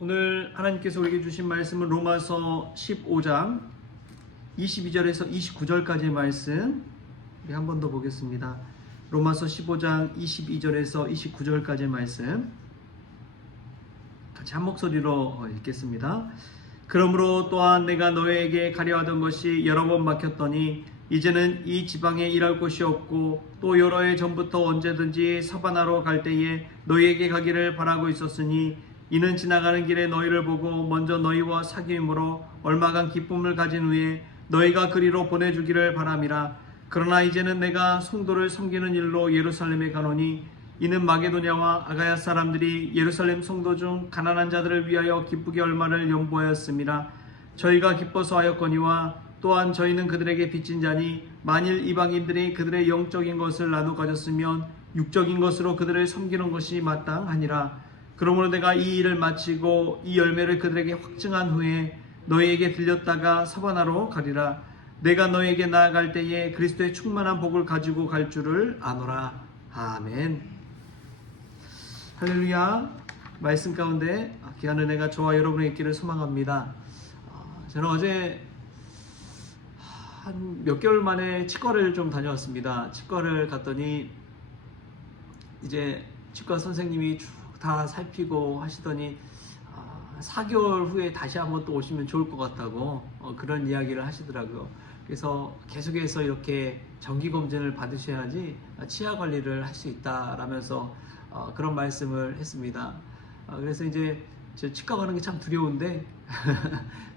오늘 하나님께서 우리에게 주신 말씀은 로마서 15장 22절에서 29절까지의 말씀 우리 한 번 더 보겠습니다. 로마서 15장 22절에서 29절까지의 말씀 같이 한 목소리로 읽겠습니다. 그러므로 또한 내가 너희에게 가려하던 것이 여러 번 막혔더니 이제는 이 지방에 일할 곳이 없고 또 여러 해 전부터 언제든지 사바나로 갈 때에 너희에게 가기를 바라고 있었으니 이는 지나가는 길에 너희를 보고 먼저 너희와 사귐으로 얼마간 기쁨을 가진 후에 너희가 그리로 보내주기를 바람이라. 그러나 이제는 내가 성도를 섬기는 일로 예루살렘에 가노니 이는 마게도냐와 아가야 사람들이 예루살렘 성도 중 가난한 자들을 위하여 기쁘게 얼마를 연보하였음이라. 저희가 기뻐서 하였거니와 또한 저희는 그들에게 빚진 자니 만일 이방인들이 그들의 영적인 것을 나눠 가졌으면 육적인 것으로 그들을 섬기는 것이 마땅하니라. 그러므로 내가 이 일을 마치고 이 열매를 그들에게 확증한 후에 너희에게 들렸다가 사바나로 가리라. 내가 너희에게 나아갈 때에 그리스도의 충만한 복을 가지고 갈 줄을 아노라. 아멘. 할렐루야. 말씀 가운데 귀한 은혜가 저와 여러분의 있기를 소망합니다. 저는 어제 한 몇 개월 만에 치과를 좀 다녀왔습니다. 치과를 갔더니 이제 치과 선생님이 쭉 다 살피고 하시더니 4개월 후에 다시 한번 또 오시면 좋을 것 같다고 그런 이야기를 하시더라고요. 그래서 계속해서 이렇게 정기검진을 받으셔야지 치아 관리를 할 수 있다라면서 그런 말씀을 했습니다. 그래서 이제 저 치과 가는 게 참 두려운데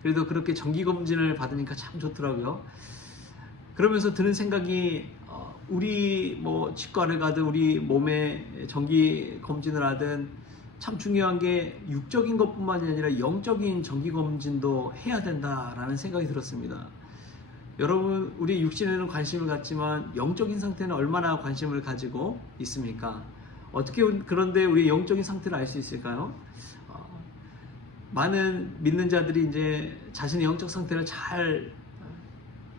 그래도 그렇게 정기검진을 받으니까 참 좋더라고요. 그러면서 드는 생각이 우리 뭐 치과를 가든 우리 몸에 정기 검진을 하든 참 중요한 게 육적인 것뿐만이 아니라 영적인 정기 검진도 해야 된다라는 생각이 들었습니다. 여러분, 우리 육신에는 관심을 갖지만 영적인 상태는 얼마나 관심을 가지고 있습니까? 어떻게 그런데 우리 영적인 상태를 알 수 있을까요? 많은 믿는 자들이 이제 자신의 영적 상태를 잘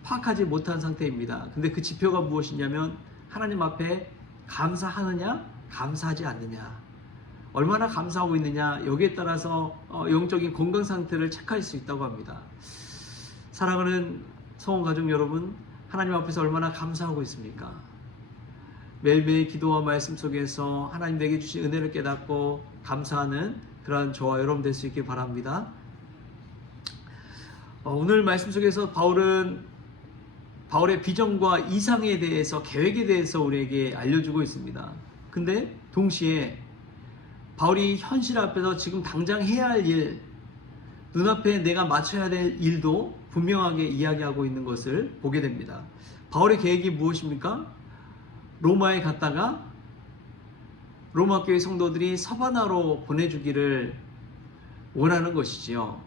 파악하지 못한 상태입니다. 근데 그 지표가 무엇이냐면 하나님 앞에 감사하느냐 감사하지 않느냐, 얼마나 감사하고 있느냐, 여기에 따라서 영적인 건강 상태를 체크할 수 있다고 합니다. 사랑하는 성원가족 여러분, 하나님 앞에서 얼마나 감사하고 있습니까? 매일매일 기도와 말씀 속에서 하나님 내게 주신 은혜를 깨닫고 감사하는 그러한 저와 여러분 될 수 있길 바랍니다. 오늘 말씀 속에서 바울의 비전과 이상에 대해서, 계획에 대해서 우리에게 알려주고 있습니다. 근데 동시에 바울이 현실 앞에서 지금 당장 해야 할 일, 눈앞에 내가 맞춰야 될 일도 분명하게 이야기하고 있는 것을 보게 됩니다. 바울의 계획이 무엇입니까? 로마에 갔다가 로마 교회 성도들이 사바나로 보내주기를 원하는 것이지요.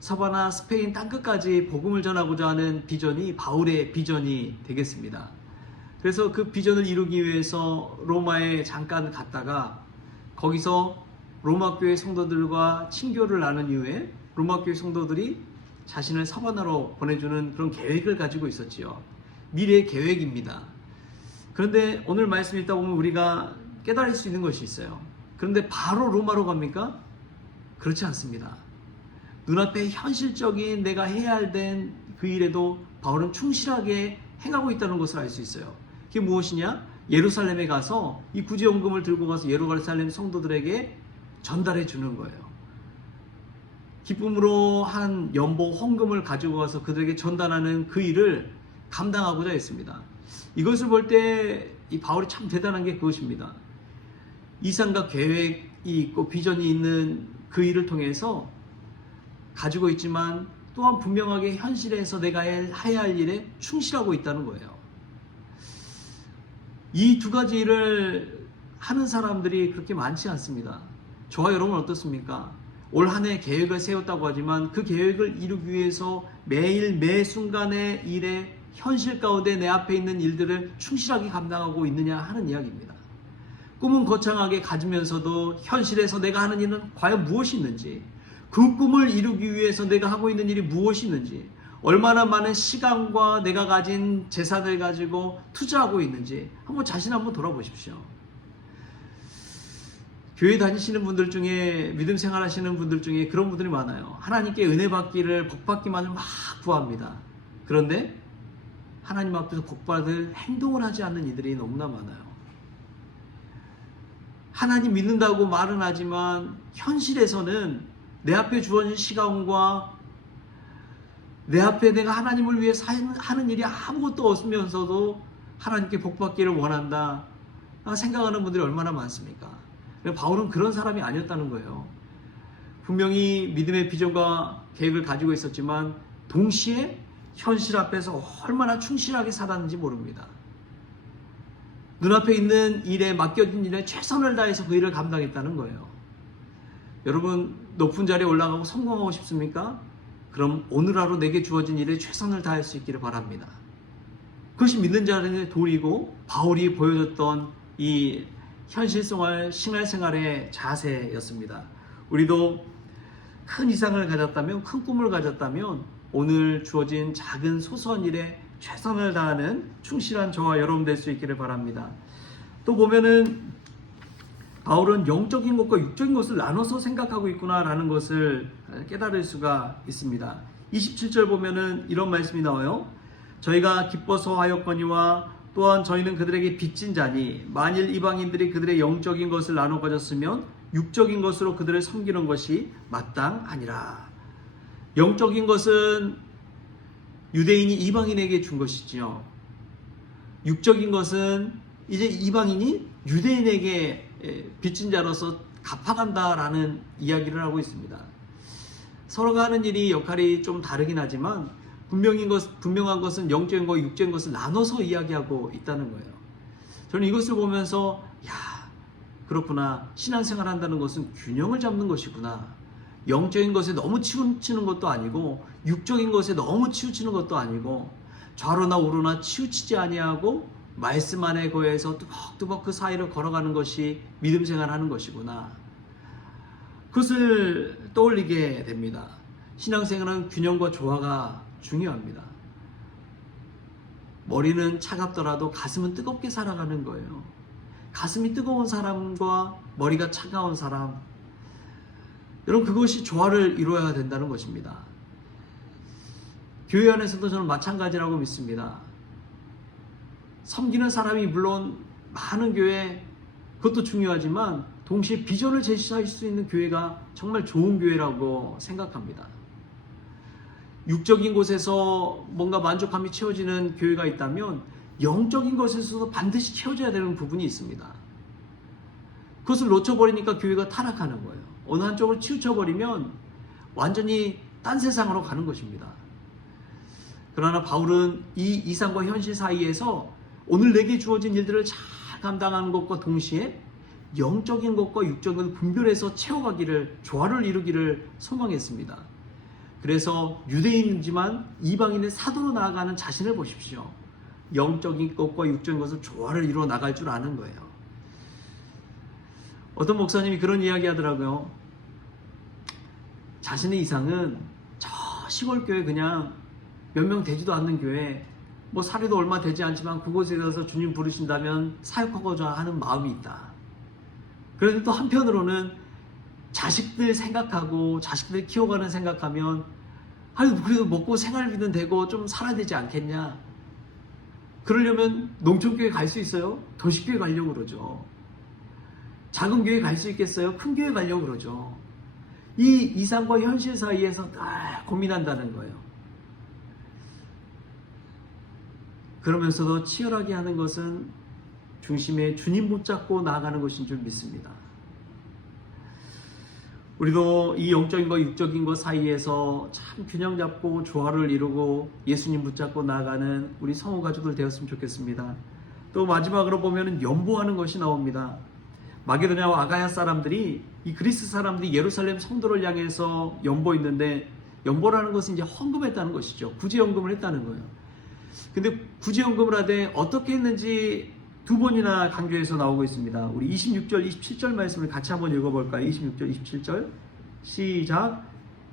사바나 스페인 땅끝까지 복음을 전하고자 하는 비전이 바울의 비전이 되겠습니다. 그래서 그 비전을 이루기 위해서 로마에 잠깐 갔다가 거기서 로마 교회 성도들과 친교를 나눈 이후에 로마 교회 성도들이 자신을 사바나로 보내주는 그런 계획을 가지고 있었지요. 미래의 계획입니다. 그런데 오늘 말씀 읽다 보면 우리가 깨달을 수 있는 것이 있어요. 그런데 바로 로마로 갑니까? 그렇지 않습니다. 눈앞에 현실적인 내가 해야 할 그 일에도 바울은 충실하게 행하고 있다는 것을 알 수 있어요. 그게 무엇이냐? 예루살렘에 가서 이 구제연금을 들고 가서 예루살렘 성도들에게 전달해 주는 거예요. 기쁨으로 한 연보 헌금을 가지고 가서 그들에게 전달하는 그 일을 감당하고자 했습니다. 이것을 볼 때 이 바울이 참 대단한 게 그것입니다. 이상과 계획이 있고 비전이 있는 그 일을 통해서 가지고 있지만 또한 분명하게 현실에서 내가 해야 할 일에 충실하고 있다는 거예요. 이 두 가지 일을 하는 사람들이 그렇게 많지 않습니다. 저와 여러분은 어떻습니까? 올 한 해 계획을 세웠다고 하지만 그 계획을 이루기 위해서 매일 매 순간의 일에 현실 가운데 내 앞에 있는 일들을 충실하게 감당하고 있느냐 하는 이야기입니다. 꿈은 거창하게 가지면서도 현실에서 내가 하는 일은 과연 무엇이 있는지, 그 꿈을 이루기 위해서 내가 하고 있는 일이 무엇이 있는지, 얼마나 많은 시간과 내가 가진 재산을 가지고 투자하고 있는지 자신 한번 돌아보십시오. 교회 다니시는 분들 중에, 믿음 생활하시는 분들 중에 그런 분들이 많아요. 하나님께 은혜 받기를, 복 받기만을 막 구합니다. 그런데 하나님 앞에서 복 받을 행동을 하지 않는 이들이 너무나 많아요. 하나님 믿는다고 말은 하지만 현실에서는 내 앞에 주어진 시간과 내 앞에 내가 하나님을 위해 하는 일이 아무것도 없으면서도 하나님께 복 받기를 원한다 생각하는 분들이 얼마나 많습니까? 바울은 그런 사람이 아니었다는 거예요. 분명히 믿음의 비전과 계획을 가지고 있었지만 동시에 현실 앞에서 얼마나 충실하게 살았는지 모릅니다. 눈앞에 있는 일에, 맡겨진 일에 최선을 다해서 그 일을 감당했다는 거예요. 여러분, 높은 자리에 올라가고 성공하고 싶습니까? 그럼 오늘 하루 내게 주어진 일에 최선을 다할 수 있기를 바랍니다. 그것이 믿는 자들의 도리고 바울이 보여줬던 이 현실생활, 신앙생활의 자세였습니다. 우리도 큰 이상을 가졌다면, 큰 꿈을 가졌다면 오늘 주어진 작은 소소한 일에 최선을 다하는 충실한 저와 여러분 될 수 있기를 바랍니다. 또 보면은 바울은 영적인 것과 육적인 것을 나눠서 생각하고 있구나라는 것을 깨달을 수가 있습니다. 27절 보면은 이런 말씀이 나와요. 저희가 기뻐서 하였거니와 또한 저희는 그들에게 빚진 자니 만일 이방인들이 그들의 영적인 것을 나눠 가졌으면 육적인 것으로 그들을 섬기는 것이 마땅하니라. 영적인 것은 유대인이 이방인에게 준 것이지요. 육적인 것은 이제 이방인이 유대인에게 빚진 자로서 갚아간다라는 이야기를 하고 있습니다. 서로가 하는 일이 역할이 좀 다르긴 하지만 분명한 것은 영적인 것과 육적인 것을 나눠서 이야기하고 있다는 거예요. 저는 이것을 보면서 그렇구나. 신앙생활 한다는 것은 균형을 잡는 것이구나. 영적인 것에 너무 치우치는 것도 아니고 육적인 것에 너무 치우치는 것도 아니고 좌로나 우로나 치우치지 아니하고 말씀 안에 거해서 뚜벅뚜벅 그 사이를 걸어가는 것이 믿음 생활하는 것이구나. 그것을 떠올리게 됩니다. 신앙생활은 균형과 조화가 중요합니다. 머리는 차갑더라도 가슴은 뜨겁게 살아가는 거예요. 가슴이 뜨거운 사람과 머리가 차가운 사람, 여러분 그것이 조화를 이루어야 된다는 것입니다. 교회 안에서도 저는 마찬가지라고 믿습니다. 섬기는 사람이 물론 많은 교회, 그것도 중요하지만 동시에 비전을 제시할 수 있는 교회가 정말 좋은 교회라고 생각합니다. 육적인 곳에서 뭔가 만족감이 채워지는 교회가 있다면 영적인 것에서도 반드시 채워져야 되는 부분이 있습니다. 그것을 놓쳐버리니까 교회가 타락하는 거예요. 어느 한쪽으로 치우쳐버리면 완전히 딴 세상으로 가는 것입니다. 그러나 바울은 이 이상과 현실 사이에서 오늘 내게 주어진 일들을 잘 감당하는 것과 동시에 영적인 것과 육적인 것을 분별해서 채워가기를, 조화를 이루기를 소망했습니다. 그래서 유대인이지만 이방인의 사도로 나아가는 자신을 보십시오. 영적인 것과 육적인 것을 조화를 이루어 나갈 줄 아는 거예요. 어떤 목사님이 그런 이야기 하더라고요. 자신의 이상은 저 시골교회 그냥 몇 명 되지도 않는 교회, 뭐 사례도 얼마 되지 않지만 그곳에 가서 주님 부르신다면 사역하고자 하는 마음이 있다. 그런데 또 한편으로는 자식들 생각하고 자식들 키워가는 생각하면 그래도 먹고 생활비는 되고 좀 살아야 되지 않겠냐. 그러려면 농촌교회 갈 수 있어요? 도시교회 가려고 그러죠. 작은 교회 갈 수 있겠어요? 큰 교회 가려고 그러죠. 이 이상과 현실 사이에서 고민한다는 거예요. 그러면서도 치열하게 하는 것은 중심에 주님 붙잡고 나아가는 것인 줄 믿습니다. 우리도 이 영적인 것, 육적인 것 사이에서 참 균형 잡고 조화를 이루고 예수님 붙잡고 나아가는 우리 성호 가족들 되었으면 좋겠습니다. 또 마지막으로 보면 연보하는 것이 나옵니다. 마게도냐와 아가야 사람들이, 이 그리스 사람들이 예루살렘 성도를 향해서 연보했는데, 연보라는 것은 이제 헌금했다는 것이죠. 구제연금을 했다는 거예요. 근데 구제연금을 하되 어떻게 했는지 두 번이나 강조해서 나오고 있습니다. 우리 26절, 27절 말씀을 같이 한번 읽어볼까요? 26절, 27절 시작.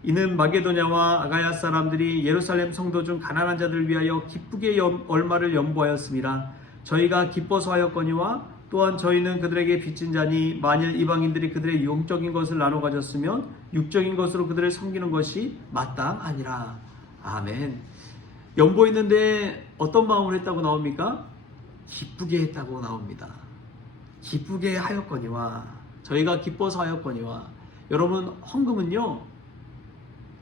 이는 마게도냐와 아가야 사람들이 예루살렘 성도 중 가난한 자들을 위하여 기쁘게 얼마를 연보하였습니다. 저희가 기뻐서 하였거니와 또한 저희는 그들에게 빚진 자니 만일 이방인들이 그들의 영적인 것을 나눠 가졌으면 육적인 것으로 그들을 섬기는 것이 마땅하니라. 아멘. 연보했는데 어떤 마음으로 했다고 나옵니까? 기쁘게 했다고 나옵니다. 기쁘게 하였거니와, 저희가 기뻐서 하였거니와. 여러분, 헌금은요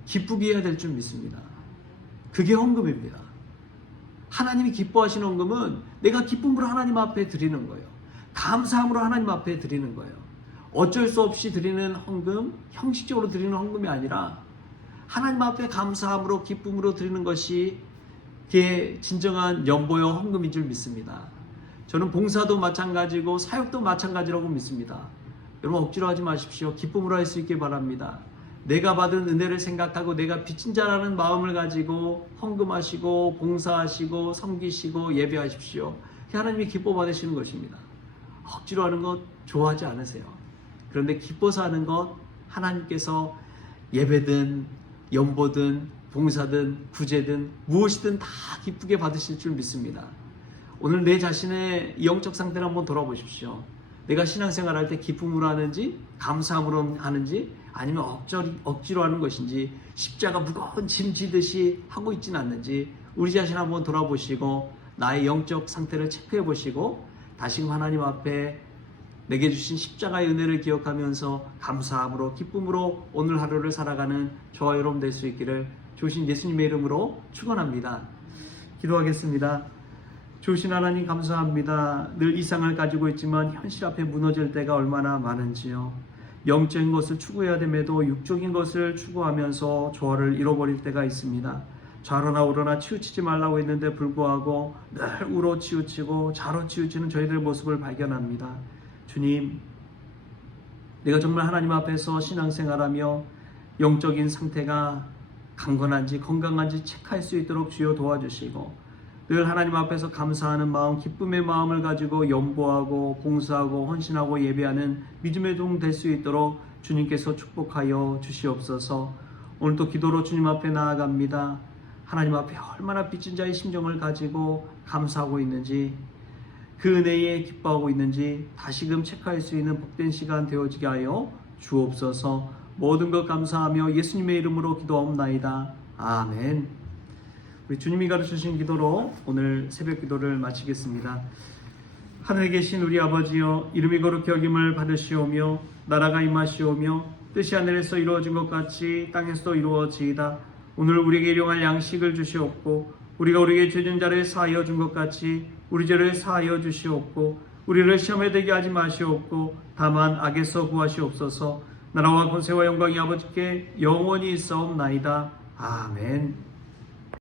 기쁘게 해야 될 줄 믿습니다. 그게 헌금입니다. 하나님이 기뻐하시는 헌금은 내가 기쁨으로 하나님 앞에 드리는 거예요. 감사함으로 하나님 앞에 드리는 거예요. 어쩔 수 없이 드리는 헌금, 형식적으로 드리는 헌금이 아니라 하나님 앞에 감사함으로 기쁨으로 드리는 것이 그게 진정한 연보여 헌금인 줄 믿습니다. 저는 봉사도 마찬가지고 사역도 마찬가지라고 믿습니다. 여러분, 억지로 하지 마십시오. 기쁨으로 할 수 있길 바랍니다. 내가 받은 은혜를 생각하고 내가 빚진 자라는 마음을 가지고 헌금하시고 봉사하시고 섬기시고 예배하십시오. 하나님이 기뻐 받으시는 것입니다. 억지로 하는 것 좋아하지 않으세요. 그런데 기뻐서 하는 것, 하나님께서 예배든 연보든 봉사든 구제든 무엇이든 다 기쁘게 받으실 줄 믿습니다. 오늘 내 자신의 영적 상태를 한번 돌아보십시오. 내가 신앙생활 할 때 기쁨으로 하는지 감사함으로 하는지 아니면 억지로 하는 것인지 십자가 무거운 짐 지듯이 하고 있지는 않는지 우리 자신 한번 돌아보시고 나의 영적 상태를 체크해 보시고 다시금 하나님 앞에 내게 주신 십자가의 은혜를 기억하면서 감사함으로 기쁨으로 오늘 하루를 살아가는 저와 여러분 될 수 있기를 주신 예수님의 이름으로 축원합니다. 기도하겠습니다. 주신 하나님 감사합니다. 늘 이상을 가지고 있지만 현실 앞에 무너질 때가 얼마나 많은지요. 영적인 것을 추구해야 됨에도 육적인 것을 추구하면서 조화를 잃어버릴 때가 있습니다. 좌로나 우로나 치우치지 말라고 했는데 불구하고 늘 우로 치우치고 좌로 치우치는 저희들의 모습을 발견합니다. 주님, 내가 정말 하나님 앞에서 신앙생활하며 영적인 상태가 강건한지 건강한지 체크할 수 있도록 주여 도와주시고 늘 하나님 앞에서 감사하는 마음, 기쁨의 마음을 가지고 연보하고 봉사하고 헌신하고 예배하는 믿음의 종 될 수 있도록 주님께서 축복하여 주시옵소서. 오늘도 기도로 주님 앞에 나아갑니다. 하나님 앞에 얼마나 빚진 자의 심정을 가지고 감사하고 있는지, 그 은혜에 기뻐하고 있는지 다시금 체크할 수 있는 복된 시간 되어지게 하여 주옵소서. 모든 것 감사하며 예수님의 이름으로 기도하옵나이다. 아멘. 우리 주님이 가르쳐주신 기도로 오늘 새벽 기도를 마치겠습니다. 하늘에 계신 우리 아버지여, 이름이 거룩히 여김을 받으시오며 나라가 임하시오며 뜻이 하늘에서 이루어진 것 같이 땅에서도 이루어지이다. 오늘 우리에게 일용할 양식을 주시옵고 우리가 우리에게 죄진 자를 사하여 준 것 같이 우리 죄를 사하여 주시옵고 우리를 시험에 들게 하지 마시옵고 다만 악에서 구하시옵소서. 나라와 권세와 영광이 아버지께 영원히 있사옵나이다. 아멘.